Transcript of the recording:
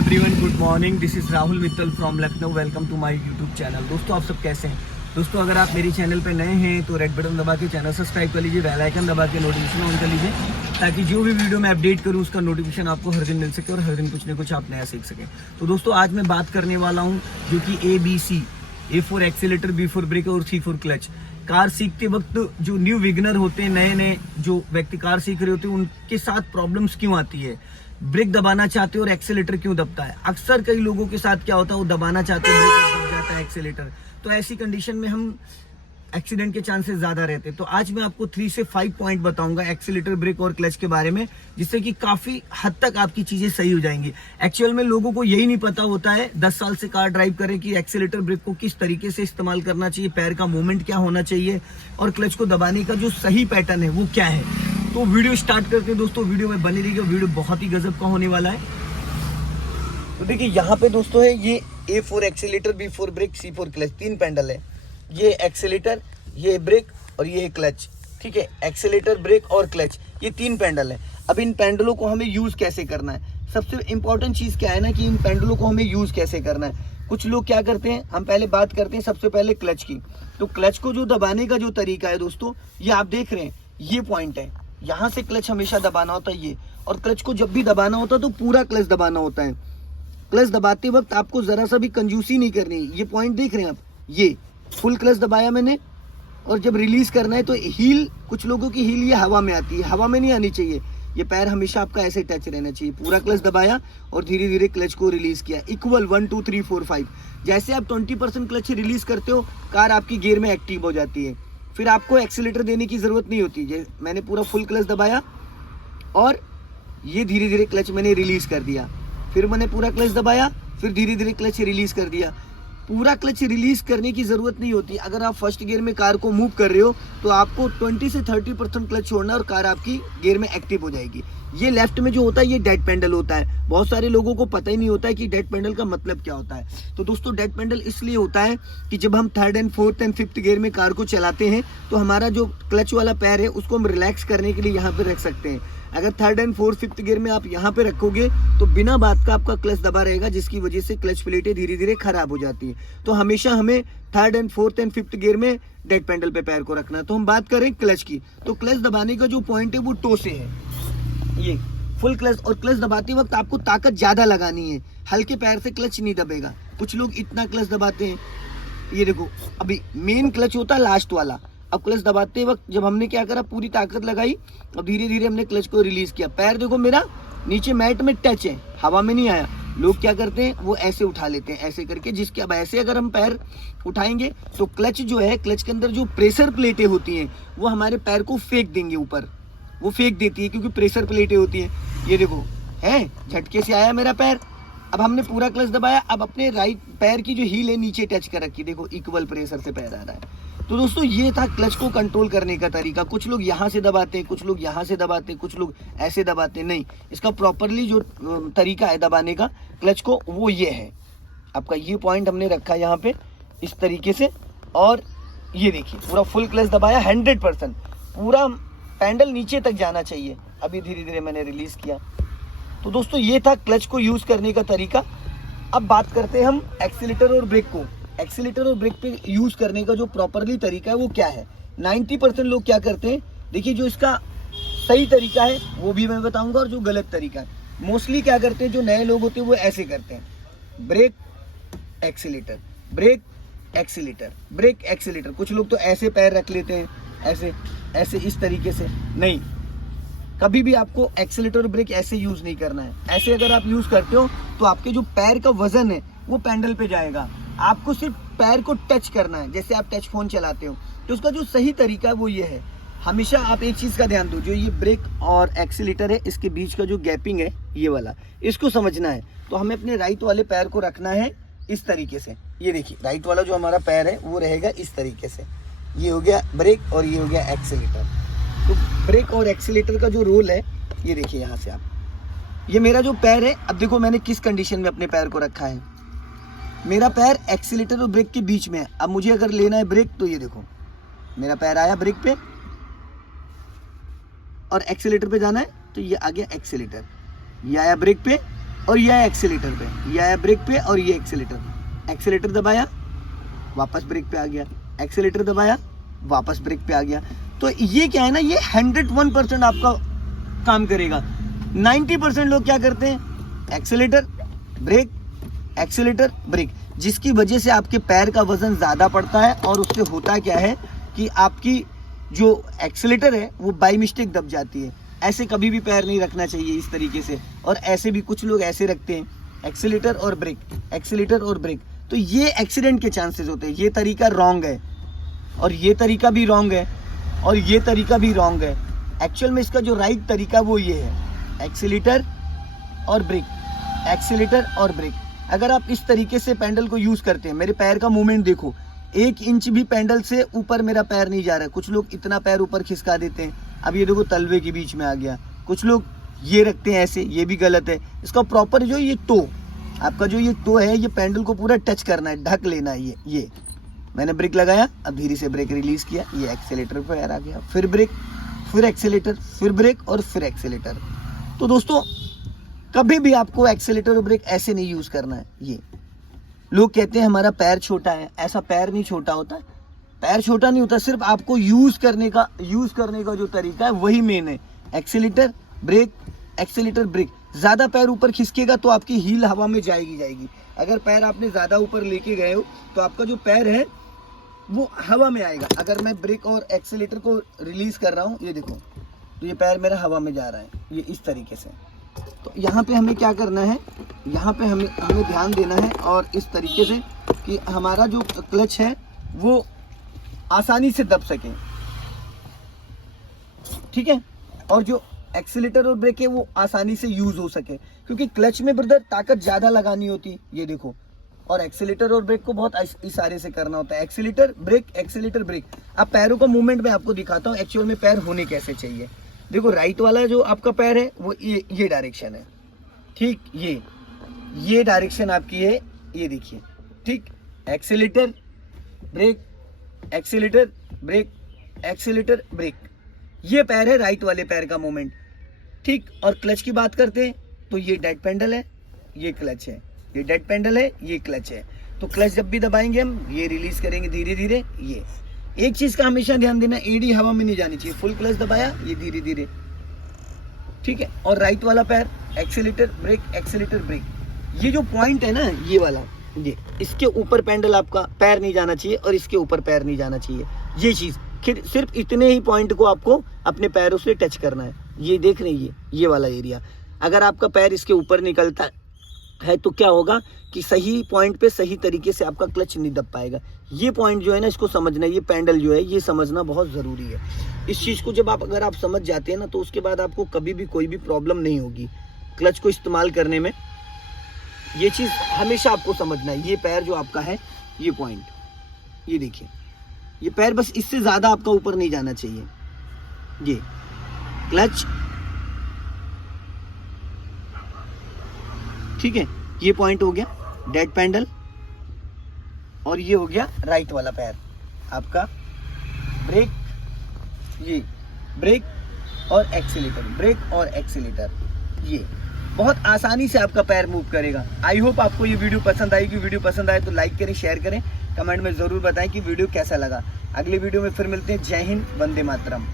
Everyone, good morning. This is Rahul Mittal from Lucknow. Welcome to my YouTube channel. दोस्तों, आप सब कैसे हैं? दोस्तों, अगर आप मेरी चैनल पे नए हैं तो रेड बटन दबा के चैनल सब्सक्राइब कर लीजिए, बेल आइकन दबा के नोटिफिकेशन ऑन कर लीजिए, ताकि जो भी वीडियो मैं अपडेट करूँ उसका नोटिफिकेशन आपको हर दिन मिल सके और हर दिन कुछ न कुछ आप नया सीख सकें। तो दोस्तों, आज मैं बात करने वाला हूँ जो कि ABC, A for accelerator, B for brake और C फॉर क्लच। कार सीखते वक्त जो न्यू बिगनर होते हैं, नए नए जो व्यक्ति कार सीख रहे होते हैं, उनके साथ प्रॉब्लम्स क्यों आती है, ब्रेक दबाना चाहते हो और एक्सीलेटर क्यों दबता है। अक्सर कई लोगों के साथ क्या होता है, वो दबाना चाहते हैं, ब्रेक दब जाता है एक्सीलेटर। तो ऐसी कंडीशन में हम एक्सीडेंट के चांसेस ज्यादा रहते हैं। तो आज मैं आपको 3 से 5 पॉइंट बताऊंगा एक्सीलेटर, ब्रेक और क्लच के बारे में, जिससे कि काफी हद तक आपकी चीजें सही हो जाएंगी। एक्चुअल में लोगों को यही नहीं पता होता है, 10 साल से कार ड्राइव करें, कि एक्सीलेटर ब्रेक को किस तरीके से इस्तेमाल करना चाहिए, पैर का मूवमेंट क्या होना चाहिए और क्लच को दबाने का जो सही पैटर्न है वो क्या है। तो वीडियो स्टार्ट करते हैं दोस्तों। वीडियो में बनी रहिएगा, वीडियो बहुत ही गजब का होने वाला है। तो देखिए, यहाँ पे दोस्तों है ये A for accelerator, B for brake, C for clutch, 3 pedal है। ये एक्सीलेटर, ये ब्रेक और ये क्लच। ठीक है, एक्सीलेटर, ब्रेक और क्लच, ये 3 पैडल है। अब इन पैडलों को हमें यूज कैसे करना है, सबसे इंपॉर्टेंट चीज क्या है ना, कि इन पैडलों को हमें यूज कैसे करना है। कुछ लोग क्या करते हैं, हम पहले बात करते हैं सबसे पहले क्लच की। तो क्लच को जो दबाने का जो तरीका है दोस्तों, ये आप देख रहे हैं, ये पॉइंट है, यहाँ से क्लच हमेशा दबाना होता है ये। और क्लच को जब भी दबाना होता है तो पूरा क्लच दबाना होता है। क्लच दबाते वक्त आपको जरा सा भी कंजूसी नहीं करनी। ये पॉइंट देख रहे हैं आप, ये फुल क्लच दबाया मैंने, और जब रिलीज करना है तो हील, कुछ लोगों की हील ये हवा में आती है, हवा में नहीं आनी चाहिए। ये पैर हमेशा आपका ऐसे टच रहना चाहिए। पूरा क्लच दबाया और धीरे धीरे क्लच को रिलीज किया, इक्वल 1 2 3 4 5। जैसे आप 20% क्लच रिलीज करते हो, कार आपकी गियर में एक्टिव हो जाती है। फिर आपको एक्सीलेटर देने की जरूरत नहीं होती। मैंने पूरा फुल क्लच दबाया और ये धीरे धीरे क्लच मैंने रिलीज कर दिया, फिर मैंने पूरा क्लच दबाया, फिर धीरे धीरे क्लच रिलीज कर दिया। पूरा क्लच रिलीज करने की जरूरत नहीं होती। अगर आप फर्स्ट गियर में कार को मूव कर रहे हो तो आपको 20 से 30% क्लच छोड़ना और कार आपकी गियर में एक्टिव हो जाएगी। ये लेफ्ट में जो होता है, ये डेड पेंडल होता है। बहुत सारे लोगों को पता ही नहीं होता है कि डेड पेंडल का मतलब क्या होता है। तो दोस्तों, डेड पेंडल इसलिए होता है कि जब हम 3rd and 4th and 5th gear में कार को चलाते हैं तो हमारा जो क्लच वाला पैर है उसको हम रिलैक्स करने के लिए यहाँ पे रख सकते हैं। अगर 3rd and 4th 5th gear में आप यहाँ पे रखोगे तो बिना बात का आपका क्लच दबा रहेगा, जिसकी वजह से क्लच प्लेटें धीरे धीरे खराब हो जाती है। तो हमेशा हमें 3rd and 4th and 5th gear में डेड पेंडल पे पैर को रखना है। तो हम बात करें क्लच की, तो क्लच दबाने का जो पॉइंट है वो टो से है, ये फुल क्लच। और क्लच दबाते वक्त आपको ताकत ज्यादा लगानी है, हल्के पैर से क्लच नहीं दबेगा। कुछ लोग इतना क्लच दबाते हैं, ये देखो, अभी मेन क्लच होता है लास्ट वाला। अब क्लच दबाते वक्त जब हमने क्या करा, पूरी ताकत लगाई और धीरे धीरे हमने क्लच को रिलीज किया। पैर देखो मेरा नीचे मैट में टच है, हवा में नहीं आया। लोग क्या करते हैं, वो ऐसे उठा लेते हैं, ऐसे करके, जिसके अब ऐसे अगर हम पैर उठाएंगे तो क्लच जो है, क्लच के अंदर जो प्रेशर प्लेटें होती हैं वो हमारे पैर को फेंक देंगे ऊपर, वो फेंक देती है, क्योंकि प्रेशर प्लेटें होती हैं। ये देखो है, झटके से आया मेरा पैर। अब हमने पूरा क्लच दबाया, अब अपने राइट पैर की जो हील है नीचे टच कर रखी, देखो इक्वल प्रेशर से पैर आ रहा है। तो दोस्तों, ये था क्लच को कंट्रोल करने का तरीका। कुछ लोग यहाँ से दबाते हैं, कुछ लोग यहाँ से दबाते हैं, कुछ लोग ऐसे दबाते हैं। नहीं, इसका प्रॉपरली जो तरीका है दबाने का क्लच को, वो ये है। आपका ये पॉइंट हमने रखा यहाँ पे इस तरीके से, और ये देखिए पूरा फुल क्लच दबाया, 100% पूरा पैडल नीचे तक जाना चाहिए। अभी धीरे धीरे मैंने रिलीज किया। तो दोस्तों, ये था क्लच को यूज करने का तरीका। अब बात करते हैं हम एक्सीलेटर और ब्रेक को। एक्सीलेटर और ब्रेक पे यूज करने का जो प्रॉपरली तरीका है वो क्या है। 90% लोग क्या करते हैं, देखिए, जो इसका सही तरीका है वो भी मैं बताऊंगा, और जो गलत तरीका है। मोस्टली क्या करते हैं, जो नए लोग होते हैं वो ऐसे करते हैं, brake accelerator, brake accelerator, brake accelerator. कुछ लोग तो ऐसे पैर रख लेते हैं, ऐसे ऐसे, इस तरीके से। नहीं, कभी भी आपको एक्सीलेटर और ब्रेक ऐसे यूज नहीं करना है। ऐसे अगर आप यूज करते हो तो आपके जो पैर का वजन है वो पैडल पे जाएगा। आपको सिर्फ पैर को टच करना है, जैसे आप टच फोन चलाते हो। तो उसका जो सही तरीका है वो ये है। हमेशा आप एक चीज का ध्यान दो, जो ये ब्रेक और एक्सीलेटर है, इसके बीच का जो गैपिंग है ये वाला, इसको समझना है। तो हमें अपने राइट वाले पैर को रखना है इस तरीके से। ये देखिए, राइट वाला जो हमारा पैर है वो रहेगा इस तरीके से। ये हो गया ब्रेक और ये हो गया एक्सीलेटर। तो ब्रेक और एक्सीलेटर का जो रोल है, ये देखिए यहाँ से आप, ये मेरा जो पैर है, अब देखो मैंने किस कंडीशन में अपने पैर को रखा है। मेरा पैर एक्सीलेटर और ब्रेक के बीच में है। अब मुझे अगर लेना है ब्रेक, तो ये देखो मेरा पैर आया ब्रेक पे और एक्सीलेटर पे जाना है, तो ये आ गया एक्सीलेटर, ये आया ब्रेक पे और ये आया एक्सीलेटर पे, ये आया ब्रेक पे और ये एक्सीलेटर, एक्सीलेटर दबाया वापस ब्रेक पे आ गया, एक्सीलेटर दबाया वापस ब्रेक पे आ गया। तो ये क्या है ना, ये 101% आपका काम करेगा। 90% लोग क्या करते हैं, एक्सीलेटर ब्रेक एक्सीलेटर ब्रेक, जिसकी वजह से आपके पैर का वजन ज़्यादा पड़ता है और उससे होता क्या है कि आपकी जो एक्सीलेटर है वो बाई मिस्टेक दब जाती है। ऐसे कभी भी पैर नहीं रखना चाहिए इस तरीके से, और ऐसे भी कुछ लोग ऐसे रखते हैं, एक्सीलेटर और ब्रेक, एक्सीलेटर और ब्रेक, तो ये एक्सीडेंट के चांसेस होते हैं। ये तरीका रॉन्ग है और ये तरीका भी रॉन्ग है और ये तरीका भी रॉन्ग है। एक्चुअल में इसका जो राइट तरीका वो ये है, एक्सीलेटर और ब्रेक, एक्सीलेटर और ब्रेक। अगर आप इस तरीके से पैडल को यूज़ करते हैं, मेरे पैर का मूवमेंट देखो, 1 इंच भी पैडल से ऊपर मेरा पैर नहीं जा रहा है। कुछ लोग इतना पैर ऊपर खिसका देते हैं, अब ये देखो तलवे के बीच में आ गया। कुछ लोग ये रखते हैं ऐसे, ये भी गलत है। इसका प्रॉपर जो ये टो, आपका जो ये टो है, ये पैडल को पूरा टच करना है, ढक लेना है। ये मैंने ब्रेक लगाया, अब धीरे से ब्रेक रिलीज़ किया, ये एक्सीलेटर पर आ गया, फिर ब्रेक, फिर एक्सीलेटर, फिर ब्रेक और फिर एक्सीलेटर। तो दोस्तों कभी भी आपको एक्सीलेटर और ब्रेक ऐसे नहीं यूज़ करना है। ये लोग कहते हैं हमारा पैर छोटा है, ऐसा पैर नहीं छोटा होता, पैर छोटा नहीं होता, सिर्फ आपको यूज़ करने का जो तरीका है वही मेन है। Accelerator brake, accelerator brake. ज़्यादा पैर ऊपर खिसकेगा तो आपकी हील हवा में जाएगी। अगर पैर आपने ज़्यादा ऊपर लेके गए हो तो आपका जो पैर है वो हवा में आएगा। अगर मैं ब्रेक और एक्सीलेटर को रिलीज़ कर रहा हूँ, ये देखो, तो ये पैर मेरा हवा में जा रहा है, ये इस तरीके से। तो यहाँ पे हमें क्या करना है, यहाँ पे हमें ध्यान देना है और इस तरीके से कि हमारा जो क्लच है वो आसानी से दब सके, ठीक है, और जो एक्सीलेटर और ब्रेक है वो आसानी से यूज़ हो सके। क्योंकि क्लच में ब्रदर ताकत ज़्यादा लगानी होती, ये देखो, और एक्सीलेटर और ब्रेक को बहुत इशारे से करना होता है। Accelerator brake, accelerator brake. अब पैरों का मूवमेंट मैं आपको दिखाता हूँ एक्चुअल में पैर होने कैसे चाहिए। देखो राइट वाला जो आपका पैर है वो ये डायरेक्शन है, ठीक, ये डायरेक्शन आपकी है, ये देखिए, ठीक। Accelerator brake, accelerator brake, accelerator brake, ये पैर है राइट वाले पैर का मूवमेंट, ठीक। और क्लच की बात करते हैं तो ये डेड पेंडल है, ये क्लच है, ये डेड पेंडल है, ये क्लच है। तो क्लच जब भी दबाएंगे हम, ये रिलीज करेंगे धीरे धीरे। ये एक चीज का हमेशा ध्यान देना, एडी हवा में नहीं जानी चाहिए। फुल क्लच दबाया, ये धीरे धीरे, ठीक है। और राइट वाला पैर, एक्सीलेटर ब्रेक, एक्सीलेटर ब्रेक, ये जो पॉइंट है ना, ये वाला, ये इसके ऊपर पेंडल आपका पैर नहीं जाना चाहिए और इसके ऊपर पैर नहीं जाना चाहिए। ये चीज सिर्फ इतने ही पॉइंट को आपको अपने पैरों से टच करना है। ये देख रहे हैं, ये वाला एरिया, अगर आपका पैर इसके ऊपर निकलता है तो क्या होगा कि सही पॉइंट पे सही तरीके से आपका क्लच नहीं दब पाएगा। ये पॉइंट जो है ना, इसको समझना, ये पेंडल जो है ये समझना बहुत ज़रूरी है। इस चीज़ को जब अगर आप समझ जाते हैं ना, तो उसके बाद आपको कभी भी कोई भी प्रॉब्लम नहीं होगी क्लच को इस्तेमाल करने में। ये चीज़ हमेशा आपको समझना है। ये पैर जो आपका है, ये पॉइंट, ये देखिए, ये पैर बस इससे ज़्यादा आपका ऊपर नहीं जाना चाहिए। ये क्लच, ठीक है, ये पॉइंट हो गया डेड पेंडल, और ये हो गया राइट वाला पैर आपका ब्रेक, ये ब्रेक और एक्सीलेटर, ब्रेक और एक्सीलेटर। ये बहुत आसानी से आपका पैर मूव करेगा। आई होप आपको ये वीडियो पसंद आएगी। वीडियो पसंद आए तो लाइक करें, शेयर करें, कमेंट में ज़रूर बताएं कि वीडियो कैसा लगा। अगले वीडियो में फिर मिलते हैं। जय हिंद, वंदे मातरम।